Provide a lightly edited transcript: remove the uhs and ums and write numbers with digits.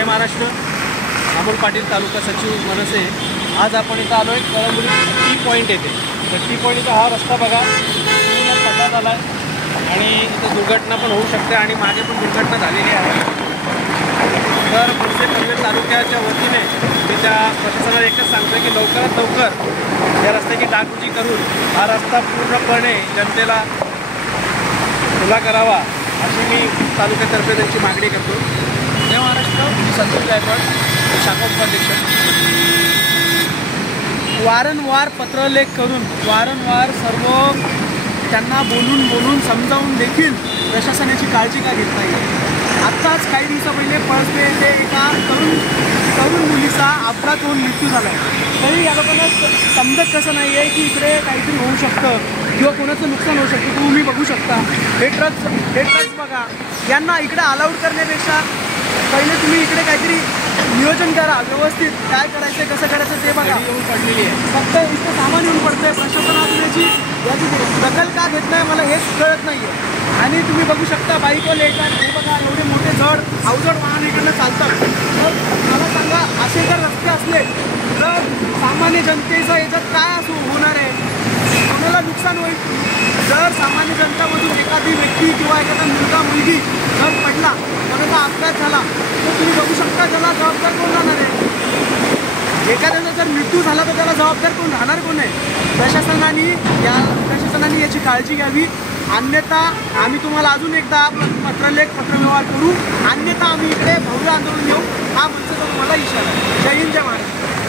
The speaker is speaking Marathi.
जय महाराष्ट्र. अमोल पाटील, तालुका सचिव मनसे. आज आपण इथं आलो आहे कळंबोली टी पॉईंट येथे. तर टी पॉईंट इथं हा रस्ता बघा पूर्ण खड्डा झाला आहे आणि इथं दुर्घटना पण होऊ शकते आणि मागे पण दुर्घटना झालेली आहे. तर मनसे पनवेल तालुक्याच्या वतीने मी त्या प्रशासनाला एकच सांगतो की लवकरात लवकर या रस्त्याची डागडुजी करून हा रस्ता पूर्णपणे जनतेला खुला करावा अशी मी तालुक्यातर्फे त्यांची मागणी करतो. जय महाराष्ट्र. मी संतोष गायकवाड, शाखा उपाध्यक्ष. वारंवार पत्रलेख करून वारंवार सर्व त्यांना बोलून समजावून देखील प्रशासनाची काळजी का घेत नाही. आत्ताच काही दिवसा पहिले पळसपे येथे एका तरुण मुलीचा अपघात होऊन मृत्यू झाला आहे. तरी या लोकांना समजत कसं नाही आहे की इकडे काहीतरी होऊ शकतं किंवा कोणाचं नुकसान होऊ शकतं. तुम्ही बघू शकता हे ट्रक्स बघा. यांना इकडे अलाउड करण्यापेक्षा पहिले तुम्ही इकडे काहीतरी नियोजन करा व्यवस्थित. काय करायचं कसं करायचं ते बघा. येऊन पडलेली आहे फक्त इथं सामान येऊन पडतं आहे. प्रशासनातून याची दखल का घेत नाही मला हेच कळत नाही आहे. आणि तुम्ही बघू शकता बाईकवाले येतात हे बघा एवढे मोठे अवजड वाहन इकडनं चालतात. तर मला सांगा असे जर रस्ते असले तर सामान्य जनतेचं याच्यात काय असं होणार आहे. कोणाला नुकसान होईल. जर सामान्य जनतामधून एखादी व्यक्ती किंवा एखादा मुलगा मुलगी जर पडला कोणाचा अपघात झाला तर तुम्ही बघू शकता त्याला जबाबदार कोण राहणार आहे. एखाद्याचा जर मृत्यू झाला तर त्याला जबाबदार कोण राहणार कोण आहे. प्रशासनाने याची काळजी घ्यावी. अन्यथा आम्ही तुम्हाला अजून एकदा पत्रव्यवहार करू. अन्यथा आम्ही इकडे भव्य आंदोलन येऊ हा म्हणजे मला इशारा. जय हिंद, जय महाराष्ट्र.